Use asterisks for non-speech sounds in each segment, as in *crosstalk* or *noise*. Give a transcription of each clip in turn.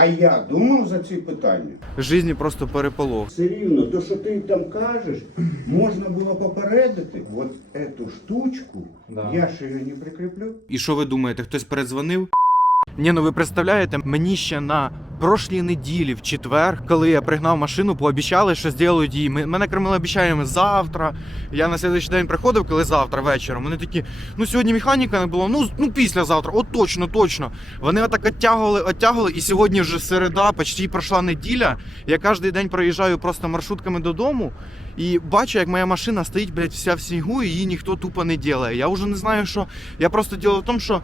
А я думав за ці питання. Жизні просто переполох. Все рівно, то, що ти там кажеш, можна було попередити. От цю штучку Да. я ще її не прикріплю. І що ви думаєте, хтось передзвонив? Ні, ну ви представляєте, мені ще на прошлій неділі, в четвер, коли я пригнав машину, пообіцяли, що зроблять її. Ми- Мене кормили обіцяннями завтра. Я на слідуючий день приходив, коли завтра вечором. Вони такі, ну сьогодні механіка не було, ну, ну післязавтра, от точно, точно. Вони отак оттягували, оттягували, і сьогодні вже середа, почти пройшла неділя. Я кожен день проїжджаю просто маршрутками додому. І бачу, як моя машина стоїть, блядь, вся в снігу, і її ніхто тупо не ділає. Я вже не знаю, що. Я просто діло в тому, що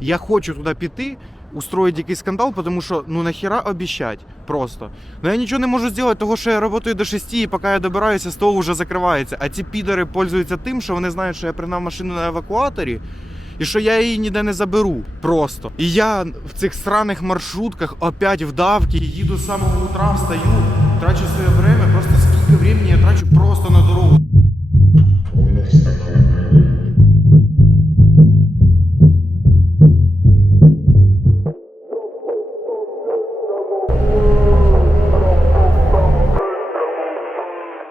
я хочу туди піти, устроїти якийсь скандал, тому що ну нахіра обіщать просто. Ну я нічого не можу зробити, того що я працюю до 6, і поки я добираюся, того вже закривається. А ці підери пользуються тим, що вони знають, що я пригнав машину на евакуаторі. І що я її ніде не заберу просто. І я в цих сраних маршрутках опять в давці, їду з самого утра, встаю, трачу своє время, просто скільки времени я трачу просто на дорогу.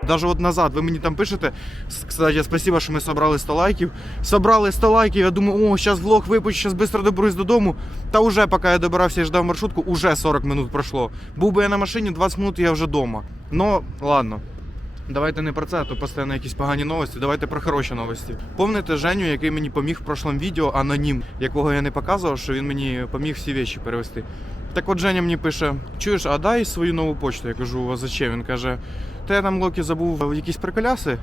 Даже от назад ви мені там пишете. Кстати, спасибо, що ми собрали 100 лайків. Собрали 100 лайків, я думаю, о, зараз влог випущу, зараз швидко доберусь додому. Та уже, поки я добирався і ждав маршрутку, уже 40 минут пройшло. Був би я на машині, 20 минут я вже вдома. Ну, ладно. Давайте не про це, а то постійно якісь погані новості. Давайте про хороші новості. Помните Женю, який мені поміг в прошлому відео, анонім, якого я не показував, що він мені поміг всі речі перевести. Так от Женя мені пише: чуєш, а дай свою нову почту. Я кажу, а зачем? Він каже, та нам Локі забув якісь приколяси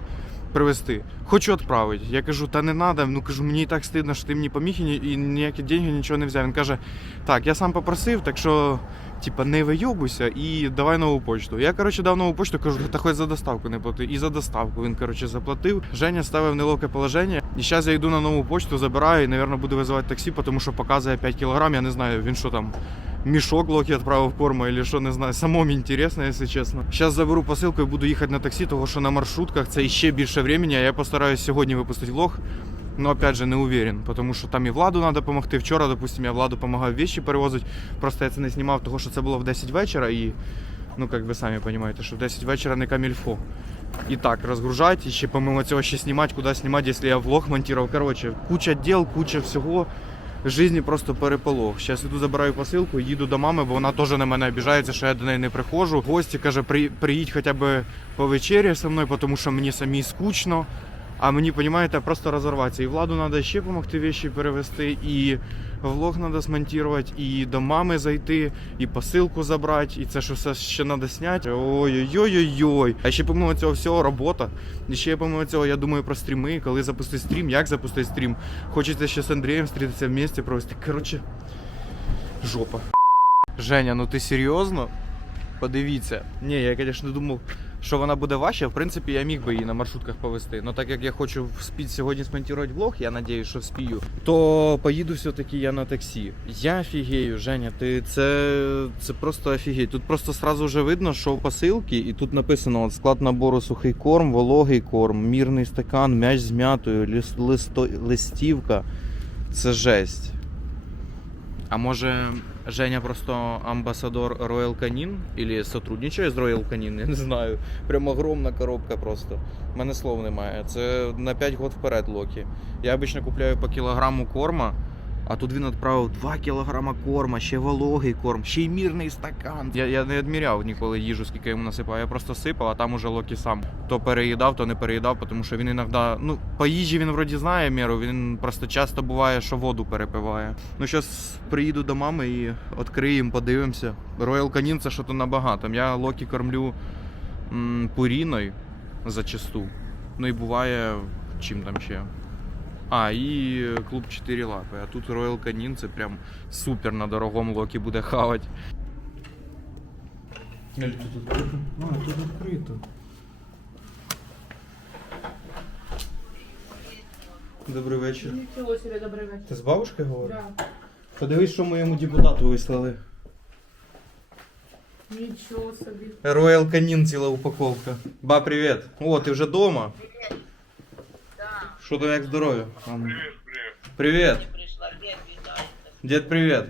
привезти. Хочу відправити. Я кажу, та не треба. Ну кажу, мені і так стидно, що ти мені поміг і ніякі деньги нічого не взяв. Він каже, так, я сам попросив, так що. Типа не вийобуйся і давай нову почту. Я коротше дав нову почту, кажу, та хоч за доставку не плати. І за доставку він коротше заплатив. Женя ставив неловке положення. І зараз я йду на нову почту, забираю і, мабуть, буду визивати таксі, тому що показує 5 кілограм. Я не знаю, він що там. Мішок Локі відправив корму, або що, не знаю. Самому інтересно, якщо чесно. Зараз заберу посилку і буду їхати на таксі, тому що на маршрутках це ще більше времени, я постараюсь сьогодні випустити влог. Но опять же не уверен, потому що там і владу треба допомогти. Вчора, допустим, я владу допомагав вещи перевозити. Просто я це не знімав, тому що це було в 10 вечора і. Ну, як ви самі розумієте, що в 10 вечора не камільфо. І так, розгружати, і ще помимо цього ще знімати, куди знімати, якщо я влог монтував. Коротше, куча діл, куча всього. Житті просто переполох. Зараз іду забираю посилку, їду до мами, бо вона теж на мене обіжається, що я до неї не приходжу. Гості каже, «При- приїдь хоча б по вечері зі мною, тому що мені самі скучно. А мені, розумієте, просто розорватися. І владу треба ще допомогти вещі перевезти, і влог треба змонтувати, і до мами зайти, і посилку забрати, і це що все ще треба зняти. Ой-ой-ой-ой-ой. А ще помимо цього всього робота. І ще помимо цього я думаю про стріми, коли запустити стрім, як запустити стрім. Хочеться ще з Андрієм зустрітися в місті провести. Коротше, жопа. Женя, ну ти серйозно? Подивіться. Ні, я, звісно, думав, що вона буде важча. В принципі, я міг би її на маршрутках повезти. Но так як я хочу вспіть сьогодні смонтувати влог, я надіюсь, що вспію, то поїду все-таки я на таксі. Я офігею, Женя, ти це, це просто офігеть. Тут просто сразу вже видно, що посилки, і тут написано от, склад набору сухий корм, вологий корм, мірний стакан, м'яч з м'ятою, лис, листо, листівка. Це жесть. А може Женя просто амбасадор Royal Canin? Или сотрудничає з Royal Canin, *laughs* я не знаю. Прям огромна коробка просто. У мене слов немає. Це на 5 год вперед Локі. Я обично купляю по кілограму корма, а тут він відправив 2 кілограма корма, ще вологий корм, ще й мірний стакан. Я, я не відміряв ніколи їжу, скільки йому насипав. Я просто сипав, а там уже Локі сам. То переїдав, то не переїдав, тому що він іноді. Ну, по їжі він вроді знає міру, він просто часто буває, що воду перепиває. Ну, зараз приїду до мами і відкриємо, подивимося. Royal Canin це що то набагато. Я Локі кормлю м, пуріною зачасту. Ну і буває чим там ще. А, і клуб 4 лапи. А тут Royal Canin це прям супер на дорогому Локі буде хавати. Тут відкрито? А, тут відкрито. Добрий вечір. Нічого собі добрий вечір. Ти з бабушкою говориш? Да. Подивись, що моєму депутату вислали. Нічого собі. Royal Canin ціла упаковка. Ба, привіт. О, ти вже вдома? Що там як здоров'я? Привіт, привіт. Привіт. Дед, привет.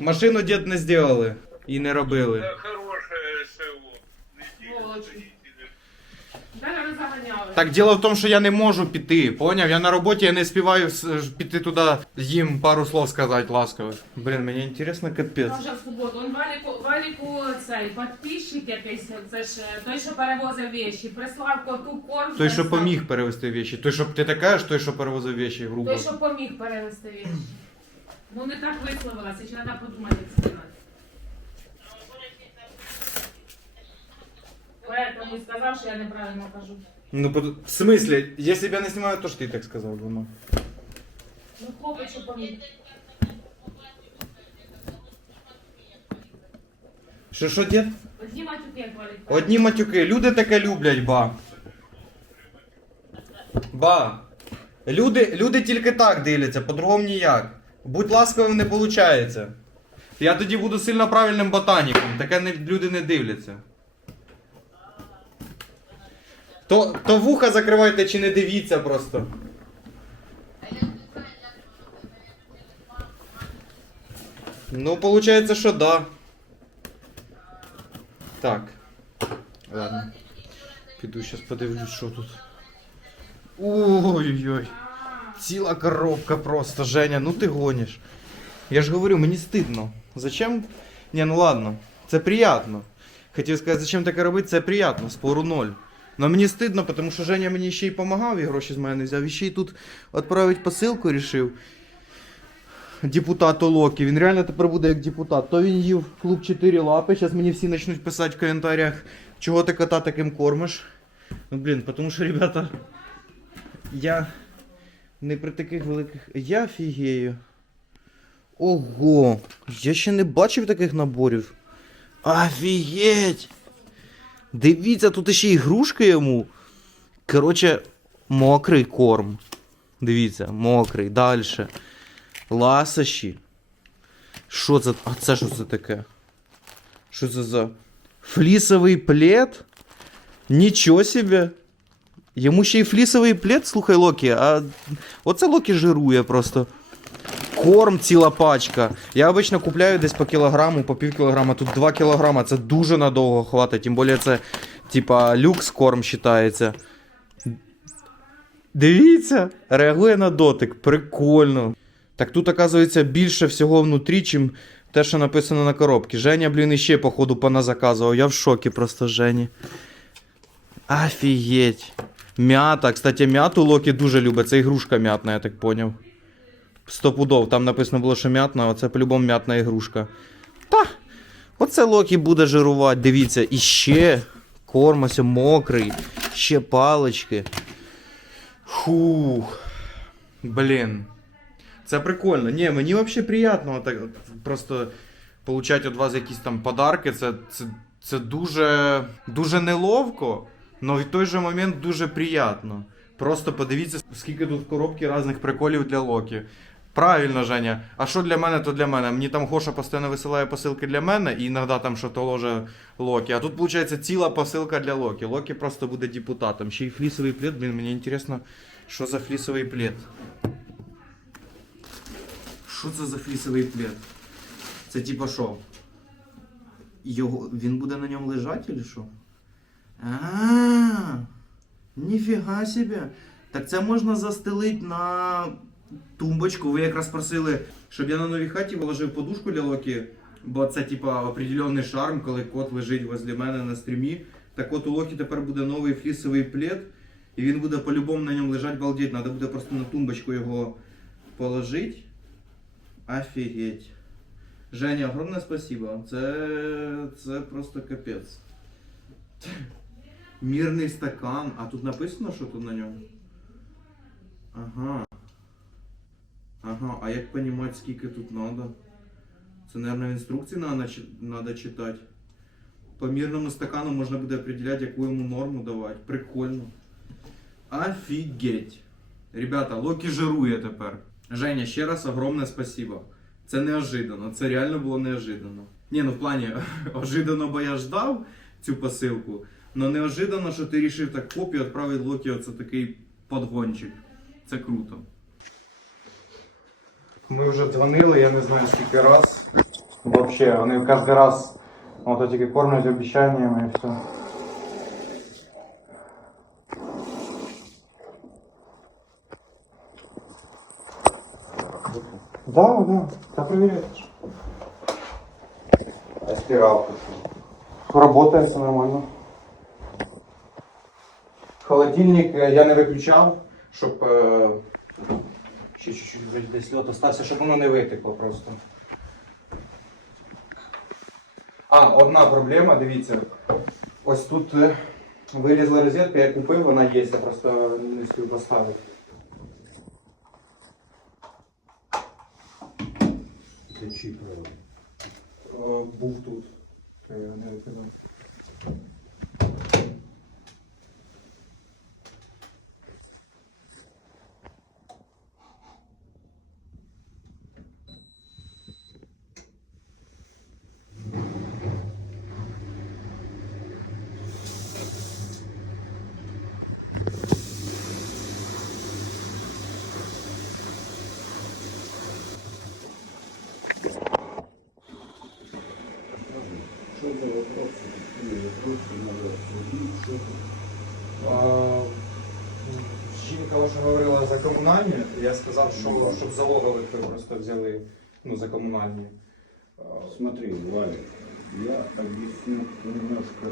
Машину дед не сделали. і не робили. Да, хорошее село. Очень. Далі ви заганяли. Так діло в тому, що я не можу піти, поняв? Я на роботі, я не співаю піти туди, їм пару слов сказати ласково. Блін, мені інтересно капець. Вже в суботу. Он Валіку, Валіку цей підписчик якийсь, це ж е, той, що перевозив вещі, прислав коту корм. Той, що поміг перевезти вещі. Той, що ти така ж, той, що перевозив вещі, грубо. Той, що поміг перевезти вещі. Ну не так висловилася, чи треба подумати, сказати. Поэтому сказав, що я неправильно кажу. Ну, под- в смысле? Если б я не знімаю, то ж ти так сказав, думаю. Ну, хлопець, що поміг. Що, що, дід? Одні матюки, як Валік. Одні матюки. Люди таке люблять, ба. Ба. Люди, люди тільки так дивляться, по-другому ніяк. Будь ласкавим не виходить. Я тоді буду сильно правильним ботаніком. Таке не, люди не дивляться. То, то вуха закривайте чи не дивіться просто. Ну, получается, що да. Так. Ладно. Піду зараз подивлюсь, що тут. Ой-ой-ой. Ціла коробка просто, Женя, ну ти гониш. Я ж говорю, мені стидно. Зачем? Не, ну ладно. Це приятно. Хотів сказати, зачем таке робити, це приятно, спору ноль. Но мені стидно, тому що Женя мені ще й допомагав і гроші з мене не взяв. І ще й тут відправити посилку рішив. Депутату Локі. Він реально тепер буде як депутат. То він їв клуб 4 лапи. Зараз мені всі почнуть писати в коментарях, чого ти кота таким кормиш. Ну блін, тому що, ребята, я не при таких великих. Я фігею. Ого! Я ще не бачив таких наборів. Офігеть! Дивіться, тут ще ігрушки йому. Коротше, мокрий корм. Дивіться, мокрий. Далі. Ласощі. Що це? А це що це таке? Що це за флісовий плед? Нічого себе. Йому ще й флісовий плед, слухай, Локі, а оце Локі жирує просто. Корм ціла пачка. Я обично купляю десь по кілограму, по пів кілограма. Тут 2 кілограма. Це дуже надовго хватить. Тим більше це, типа, люкс корм вважається. Дивіться, реагує на дотик. Прикольно. Так тут, оказується, більше всього внутрі, чим те, що написано на коробці. Женя, блін, іще, походу, поназаказував. Я в шокі просто, Жені. Офігеть. М'ята. Кстати, м'яту Локі дуже любить. Це ігрушка м'ятна, я так поняв. Стопудов. Там написано було, що м'ятна, а це по-любому м'ятна ігрушка. Та! Оце Локі буде жирувати. Дивіться, і ще кормося мокрий, ще палички. Фух. Блін. Це прикольно. Ні, мені взагалі приємно так, просто получати від вас якісь там подарки. Це, це, це дуже, дуже неловко, але в той же момент дуже приємно. Просто подивіться, скільки тут в коробці різних приколів для Локі. Правильно, Женя. А що для мене, то для мене. Мені там Гоша постійно висилає посилки для мене, і іноді там що то ложе Локі. А тут, виходить, ціла посилка для Локі. Локі просто буде депутатом. Ще й флісовий плед, блін, мені цікаво, що за флісовий плед. Що це за флісовий плед? Це типа що? Його... Він буде на ньому лежати чи що? А, ніфіга себе. Так це можна застелити на тумбочку. Ви якраз просили, щоб я на новій хаті вложив подушку для Локі, бо це типа определенний шарм, коли кот лежить возле мене на стрімі. Так от у Локі тепер буде новий флісовий плед, і він буде по-любому на ньому лежати, балдеть. Треба буде просто на тумбочку його положити. Офігеть. Женя, огромне спасибо. Це, це просто капець. Мірний стакан. А тут написано, що тут на ньому? Ага. Ага, а як понімати, скільки тут надо? Це, мабуть, інструкції надо читати. По мірному стакану можна буде определяти, яку йому норму давати. Прикольно. Офігеть. Ребята, Локі жирує тепер. Женя, ще раз огромне спасибо. Це неожиданно, це реально було неожиданно. Ні, ну в плані, *laughs* ожиданно, бо я ждав цю посилку, але неожиданно, що ти вирішив так поп і відправити Локі оце такий подгончик. Це круто. Ми вже дзвонили, я не знаю скільки раз. Вообще, вони кожен раз Ото тільки кормлять обіцяннями і все. Да, да, та проверяешь. А стиралка що? Работает все нормально. Холодильник е, я не виключав, щоб е, ще чуть-чуть вроді десь льот остався, щоб воно не витекло просто. А, одна проблема, дивіться. Ось тут е, вилізла розетка, я купив, вона є, я просто не встиг поставити. Це чий правильно? Е, Був тут. Я його не викидав. Що за вопроси? Такі вопроси надо обсудити, що це? А, Жінка ваша говорила за комунальні, я сказав, що щоб залогових ви просто взяли ну, за комунальні. Смотри, Валя, я объясню немножко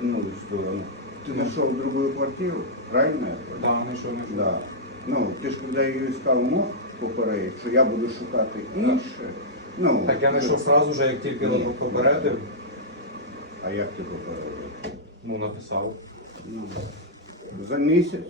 иную сторону. Ты нашел другую квартиру, правильно? Да, не що. Да. Ну, ти ж коли її искав, мог попередити, що я буду шукати інше. Ну, Так я знайшов сразу же, як тільки попередив, А як ти попередив? ну написав. Ну, за місяць?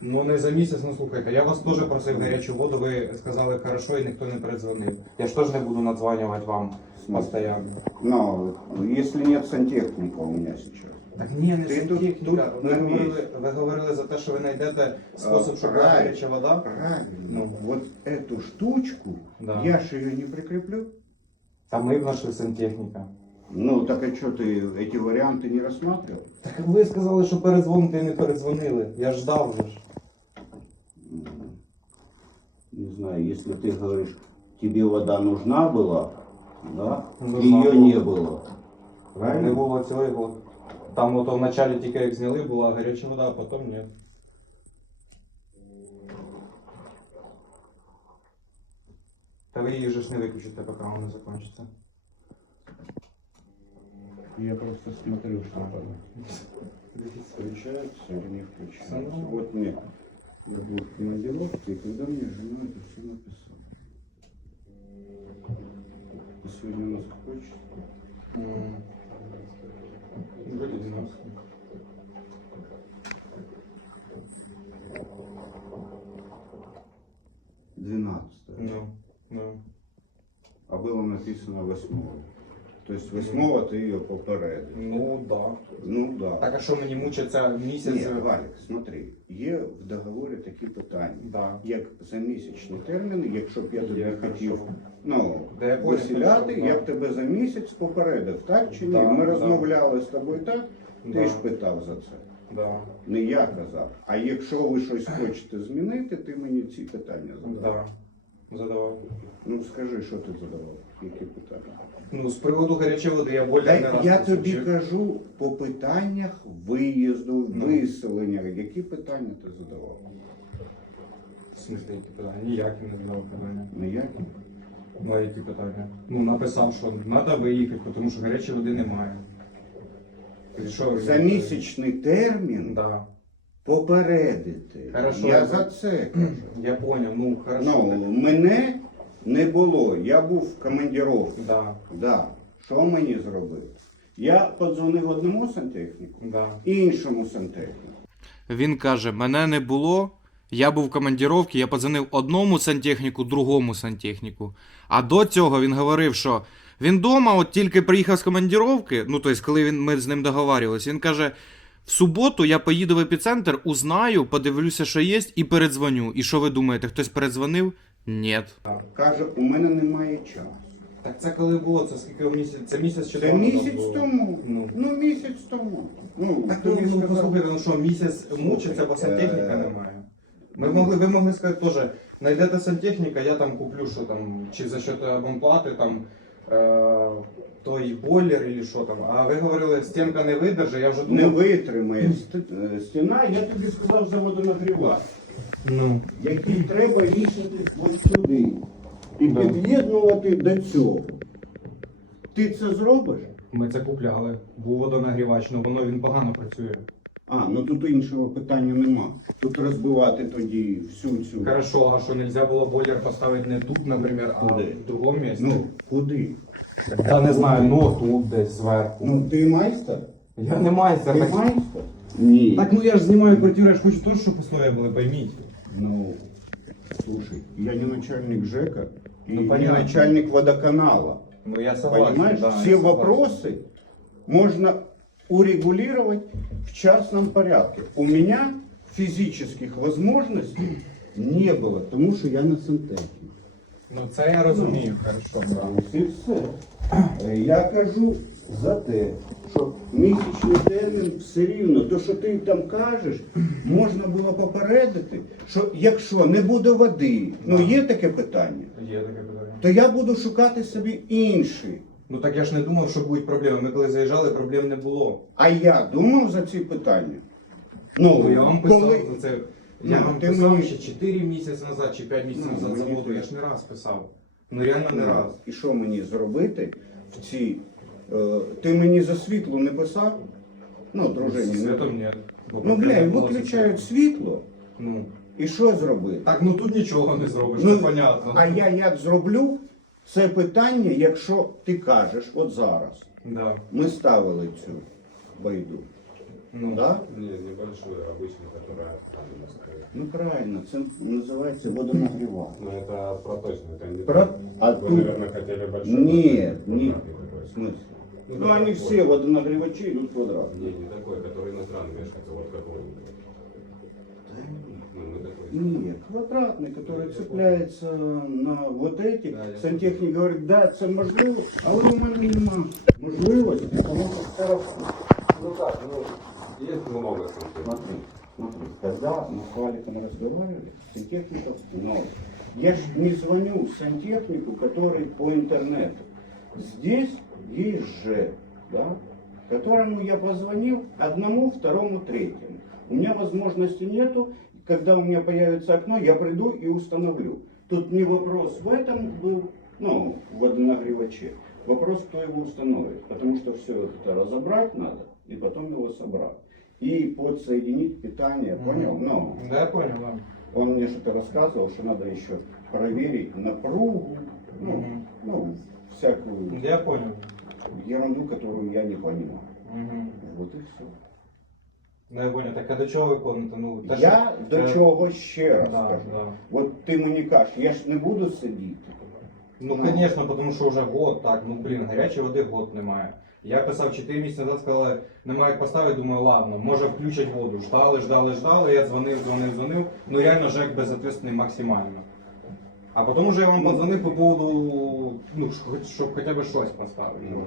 Ну не за місяць, ну слухайте, я вас теж просив гарячу воду, ви сказали хорошо і ніхто не передзвонив. Я ж теж не буду надзванювати вам постійно. Ну, если нет сантехника у меня сейчас. Так ні, не Ти тут- сантехніка. тут Ви на говорили, місці. ви говорили за те, що ви знайдете спосіб, щоб була правильно. гаряча вода. Правильно. Ну. Вот эту штучку Да. я же ее не прикреплю. Та ми знайшли сантехніка. Ну, так а что ты эти варианты не рассматривал? Так ви сказали, що передзвоните і не передзвонили. Я ж ждав вже ж. М, Не знаю, если ты говоришь, тебе вода нужна была, да? Нужна Ее была. не было. Не Правильно? було цілий год. Там ото вначалі тільки як зняли, була гаряча вода, а потім ні. Та ви її же ж не виключите, поки вона не закінчиться. Я просто смотрю, что там включается или не включается. Вот мне был в командировке, и когда мне жена это все написала. А сегодня у нас какое число? Вроде 12. Двенадцатое. Ну, ну. А было написано восьмого. То есть восьмого ты ее попередил. Ну, да. Ну да. Так а що мені мучиться місяць? Ні, Валік, смотри, є в договорі такі питання. Да. Як за місячні терміни, якщо б я тобі хотів ну, Да, я б тебе за місяць попередив, так чи ні? Да, Ми да. розмовляли з тобою так, ти Да. ж питав за це. Да. Не я казав. А якщо ви щось хочете змінити, ти мені ці питання задав. Да. Задавав. Ну скажи, що ти задавав? Які питання? Ну, з приводу гарячої води я більше не раз я тобі кажу по питаннях виїзду, Ну. виселення. Які питання ти задавав? В смысле, які питання? Ніякі не задавав питання. Ніякі? Ну, а які питання? Ну, написав, що треба виїхати, тому що гарячої води немає. І Що, ви За місячний термін Да. Попередити. Хорошо, я я- за це кажу. *clears throat* Я понял, ну, хорошо. Ну, мене не було, я був в командировці. Да, Да. Що мені зробити? Я подзвонив одному сантехніку, да. іншому сантехніку. Він каже: мене не було. Я був в командіровці, я подзвонив одному сантехніку, другому сантехніку. А до цього він говорив, що він вдома, от тільки приїхав з командіровки, ну тобто, коли він, ми з ним договарювалися, він каже: в суботу я поїду в епіцентр, узнаю, подивлюся, що є, і передзвоню. І що ви думаєте, хтось передзвонив? Ні. Каже, у мене немає часу. Так це коли було? Це скільки місяць? Це місяць чи Це місяць тому. Ну. Ну, місяць тому. Ну, Так ну, тобі ну сказав- послухайте, ну що, місяць мучиться, бо сантехніка немає. Ми могли, ви могли сказати теж, знайдете сантехніка, я там куплю, що там, чи за счет абонплати, там, е, той бойлер і що там. А ви говорили, стінка не видержить, я вже Не думав. витримає ст- е, стіна, я тобі сказав за водонагрівач, Ну, який треба вішати ось сюди. І Да. під'єднувати до цього. Ти це зробиш? ми це купляли. Був водонагрівач, але воно він погано працює. А, ну тут іншого питання нема. Тут розбивати тоді всю цю. Хорошо, а що нельзя було бойлер поставити не тут, наприклад, а Куди? в другому місці? Ну, куди? Та не знаю, ну тут десь зверху. Ну, ти майстер? я не майстер. Ти Так, майстер? Ні. так ну я ж знімаю квартиру, я ж хочу теж, щоб условия були, пойміть. Ну, слушай, я не начальник ЖЭКа и Ну, не понятно. начальник водоканала. Ну я согласен. Понимаешь, да, все я согласен. вопросы можно урегулировать в частном порядке. У меня физических возможностей не было, тому що я на сантехніці. Ну це я розумію, хорошо. Да. Ось І все. Е, Я кажу за те, що місячний термін все рівно, то, що ти там кажеш, можна було попередити, що якщо не буде води, ну є таке питання, Є таке питання. то я буду шукати собі інший. Ну так я ж не думав, що будуть проблеми. Ми коли заїжджали, проблем не було. А я думав за ці питання. Ну, Ну я вам писав коли... за це. Я Ну, вам ти писав мені- ще 4 місяці назад чи 5 місяців Ну, назад мені заводу. Я ж не раз писав. Ну реально не Ну, раз. І що мені зробити в цій. е, ти мені за світло не писав? Ну, дружині. З не- ні. Бо Ну, проблем бля, не і з виключають світло. Ну. І що зробити? Так, ну тут нічого не зробиш, Ну, це понятно. А я як зроблю це питання, якщо ти кажеш, от зараз Да. ми ставили цю байду. Ну. Да? Не, небольшую, обычную, которая там у нас стоит. Ну правильно, це називається водонагрівач. Но это проточный, это не Про- так. а Вы, тут- наверное, хотели большой. Нет, квадратный нет. такой. В смысле? Ну, Ну да, они такой. все водонагревачи идут квадратные. Не, не такой, который иностранный вешается, вот какой. Ну, мы такой. Нет, квадратный, который цепляется на вот эти. Да, я Сантехник говорить, да, це можливо, але у мене нема можливості, тому що це Ну так, ну, есть много. Смотри, смотри, когда мы с Валиком разговаривали, сантехников много. Я ж не звоню сантехнику, который по интернету. Здесь есть же, да, которому я позвонил одному, второму, третьему. У меня возможности нету. Когда у меня появится окно, я приду и установлю. Тут не вопрос в этом был, ну, в водонагреваче. Вопрос, кто его установит. Потому что все это разобрать надо и потом его собрать. И подсоединить питание, понял? Но Да, я понял, да. он мне что-то рассказывал, что надо еще проверить напругу, ну, Мгм. ну, всякую Я понял. ерунду, которую я не понимаю. Угу. Вот и все. Ну я понял. Так а до чого ви клоните? Ну, те, Я що- до е, чого ще раз Да, скажу. да. От ти мені кажеш, я ж не буду сидіти. Ну, Ну. звісно, тому що вже год так, ну блін, гарячої води год немає. Я писав 4 місяці назад, сказали, немає як поставити, думаю, ладно, може включать воду. Ждали, ждали, ждали, я дзвонив, дзвонив, дзвонив. Ну реально ЖЕК безответственний максимально. А потім уже я вам подзвонив по поводу, ну, щоб хоча б щось поставити. Ну.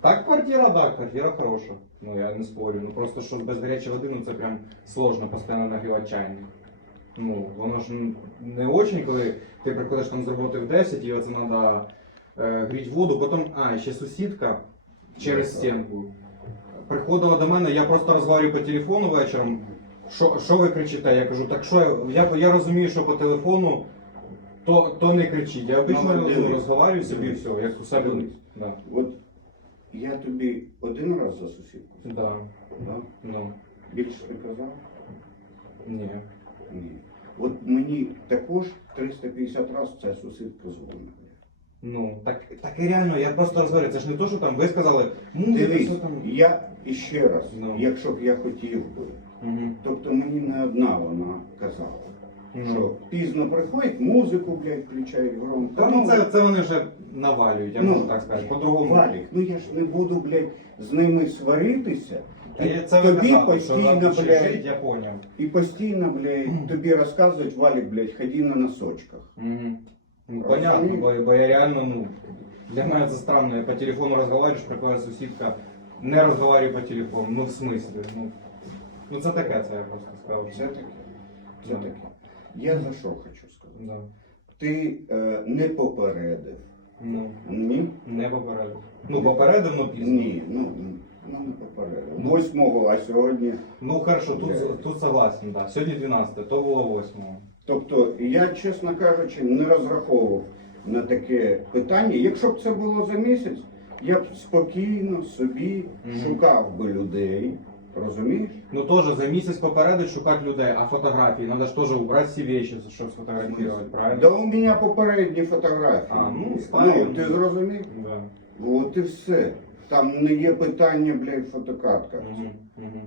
Так, квартира, так, квартира хороша. Ну я не спорю. Ну просто що без гарячої води, ну це прям сложно постійно нагрівати чайник. Ну, воно ж не очень, коли ти приходиш там з роботи в 10 і оце треба е, гріти воду, потім, а, ще сусідка через стінку. Приходила до мене, я просто розмовляю по телефону вечором. Що, що ви кричите? Я кажу, так що я, я, я розумію, що по телефону то, то не кричіть. Я обично розмовляю собі і все, як у себе. Да. От я тобі один раз за сусідку, Да. да? Ну, більше не казав? ні. Ні. От мені також 350 разів ця сусідка дзвонить. Ну, так, так і реально, я просто розмовляю. Це ж не то, що там ви сказали, музика, Дивись, що там. я іще раз, Ну. якщо б я хотів би, Угу. тобто мені не одна вона казала, Ну. що пізно приходять, музику, блядь, включають громко. Та ну це, це вони вже навалюють, я Ну, можу так сказати. По-другому. Валік, ну я ж не буду, блядь, з ними сваритися. Та І я це ви тобі казали, що постійно, нам блядь, жить, я поняв. і постійно, блядь, тобі розказують, Валік, блядь, ходи на носочках. Угу. Ну, понятно, бо, бо я реально, ну, для мене це странно. Я по телефону розмовляєш, приходить сусідка, не розмовляю по телефону. Ну, в смислі, ну. Ну це таке, це я просто сказав. Це таке. Це Да. таке. Я за що хочу сказати? Да. Ти е, не попередив Ну, Ні? не попередив. Ну, попередив, но пізно. Ні, ну, ну не попередив. Восьмого, а сьогодні. Ну, хорошо, тут, тут согласен, да. Сьогодні 12, то було 8. Тобто, я, чесно кажучи, не розраховував на таке питання. Якщо б це було за місяць, я б спокійно собі шукав би людей. Розумієш? Ну, тоже за місяць попередить шукати людей, а фотографії, треба ж теж убрати всі вещи, щоб сфотографувати, правильно? Да у мене попередні фотографії. А, ну, ну, ти зрозумів? Да. От і все. Там не є питання, блядь, фотокартка. Угу, угу.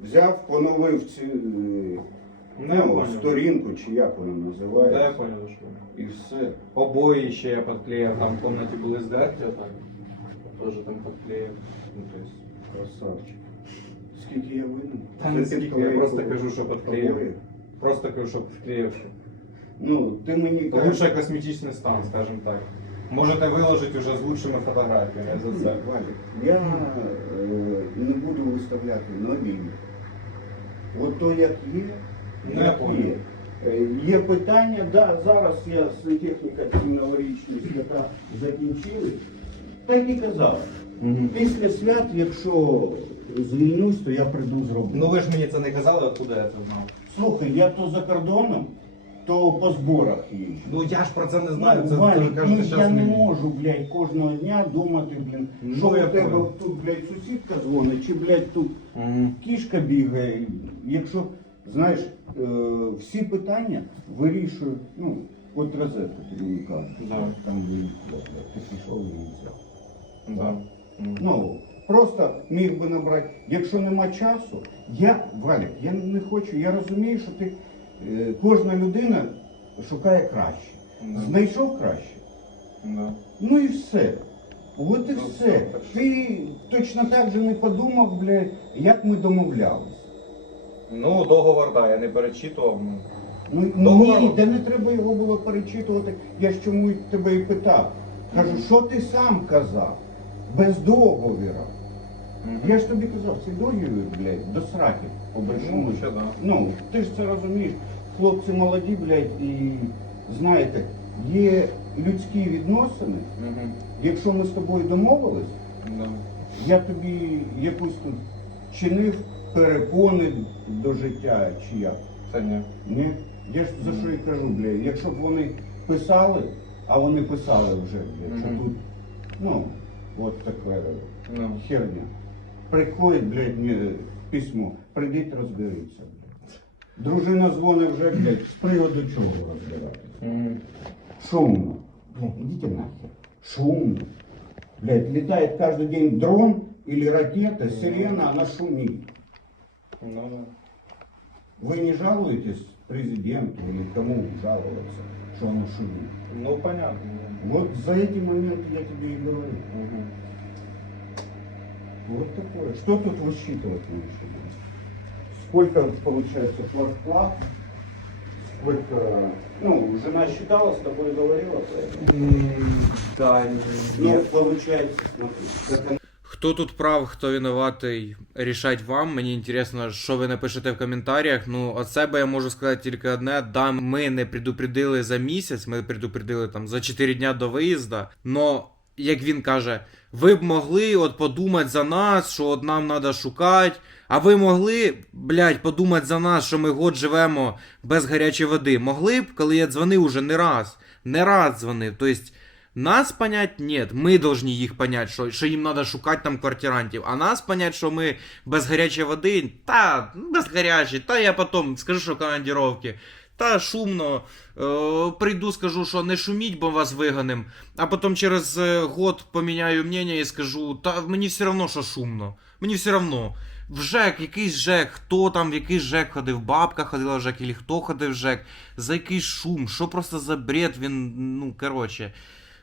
Взяв, поновив ці, е, Ну, понял. сторінку, чи як вона Да, я називається. понял, що. І все. Обої ще я підклеїв, там в кімнаті були здерті, отак. Теж там підклеїв. Ну, то есть, Красавчик. Скільки я винен? Та не скільки, я просто кажу, що підклеїв. Просто кажу, що підклеїв. Ну, ти мені Лучше косметичний стан, скажем так. Можете виложити вже з лучшими фотографіями за це. Валік, я е, не буду виставляти нові. От то як є, Я є. Е, Є питання, да, зараз я сантехніка ці новорічні свята закінчили. Так і казав. Після свят, якщо звільнусь, то я прийду зроблю. Ну ви ж мені це не казали, откуда я це знав. Слухай, я то за кордоном, то по зборах їжджу. Ну я ж про це не знаю, Ну, це Валік, ви кажете ну, я зараз не мені. можу, блядь, кожного дня думати, блін, Ну, що я у тебе понял. тут, блядь, сусідка дзвонить, чи, блядь, тут Мгм. кішка бігає. Якщо, знаєш, е, всі питання вирішую, ну, от розетку тобі не кажу. Да. Там блін, ти пішов і взяв. Да. Ну, просто міг би набрати. Якщо нема часу, я, Валік, я не хочу, я розумію, що ти, е, кожна людина шукає краще. Да. Знайшов краще. Да. Ну і все. От і Ну, все. що- Ти точно так же не подумав, блядь, як ми домовлялись. Ну, договор, да, я не перечитував. Ну. Ну Договор. ні, де не треба його було перечитувати. Я ж чому тебе і питав. Кажу, що ти сам казав? Без договіра. Я ж тобі казав, цей договір, блядь, до сраки, по большому. Ну, ще да. Ну, ти ж це розумієш. Хлопці молоді, блядь, і знаєте, є людські відносини. Мгм. Якщо ми з тобою домовились, Да. я тобі якусь тут чинив перепони до життя чи як. Це ні. Ні? Я ж за що і кажу, блядь, якщо б вони писали, а вони писали вже, блядь, що Мгм. тут, ну, от така Ну. херня. Приходить, блядь, мені письмо, прийдіть розберіться, блядь. Дружина дзвонить вже, блядь, з приводу чого розбиратися. Мгм. Шумно. Блядь, идите нахер. Шумно. Блядь, летает каждый день дрон или ракета, сирена, она шумит. Ну, да. Вы не жалуетесь президенту или кому жаловаться, что оно шумит? Ну, понятно. Вот за эти моменты я тебе и говорю. Мгм. Вот такое. Что тут высчитывать лучше? Сколько получается квартплат? Сколько... Ну, жена считала, с тобой говорила про это? М, Да, Ну, нет. получается, смотри, Хто тут прав, хто винуватий, рішать вам. Мені інтересно, що ви напишете в коментарях. Ну, от себе я можу сказати тільки одне: да, ми не предупредили за місяць, ми предупредили там за 4 дня до виїзду. Но, як він каже, ви б могли от подумати за нас, що от нам треба шукати. А ви могли, блядь, подумати за нас, що ми год живемо без гарячої води. Могли б, коли я дзвонив уже не раз, не раз дзвонив. Тобто, нас понять нет, ми должны їх понять, що, що їм треба шукати там квартирантів. А нас понять, що ми без гарячої води, та ну, без гарячої, та я потім скажу, що командировки. Та шумно, е, прийду, скажу, що не шуміть, бо вас виганем. А потім через е, год поміняю мнення і скажу, та мені все одно, що шумно. Мені все одно. В ЖЕК, якийсь ЖЕК, хто там в якийсь ЖЕК ходив, бабка ходила в ЖЕК, і хто ходив в ЖЕК, за якийсь шум, що просто за бред він, ну, коротше.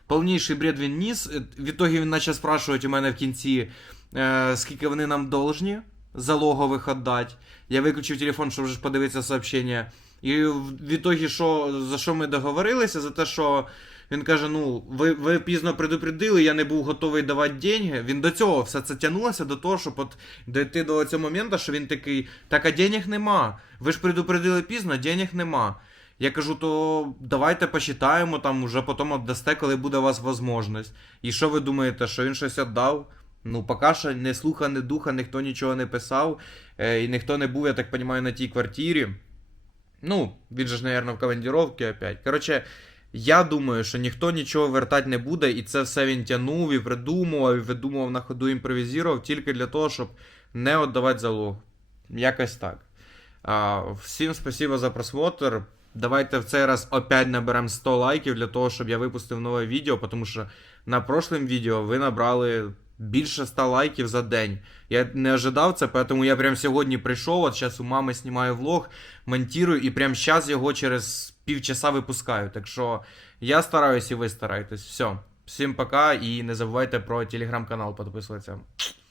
Повніший бред він ніс. Е, В ітогі він почав спрашувати у мене в кінці, е, скільки вони нам должні залогових віддати. Я виключив телефон, щоб вже подивитися сообщення. І в в ітогі, що, за що ми договорилися? За те, що він каже: ну, ви, ви пізно предупредили, я не був готовий давати деньги. Він до цього все це тягнулося до того, щоб от дойти до цього моменту, що він такий, так а денег нема. Ви ж предупредили пізно, денег нема. Я кажу, то давайте посчитаємо, там уже потім віддасте, коли буде у вас можливість. І що ви думаєте, що він щось віддав? Ну, поки що не слуха, не духа, ніхто нічого не писав, е, і ніхто не був, я так розумію, на тій квартирі. Ну, він же ж, мабуть, в командировці опять. Коротше, я думаю, що ніхто нічого вертати не буде, і це все він тягнув і придумував, і видумував на ходу, імпровізував тільки для того, щоб не віддавати залог. Якось так. А, всім спасибо за просмотр. Давайте в цей раз опять наберемо 100 лайків для того, щоб я випустив нове відео, тому що на прошлом відео ви набрали більше 100 лайків за день. Я не ожидав це, тому я прям сьогодні прийшов, от зараз у мами знімаю влог, монтую і прям зараз його через півчаса випускаю. Так що я стараюсь і ви стараєтесь. Все. Всім пока і не забувайте про телеграм-канал підписуватися.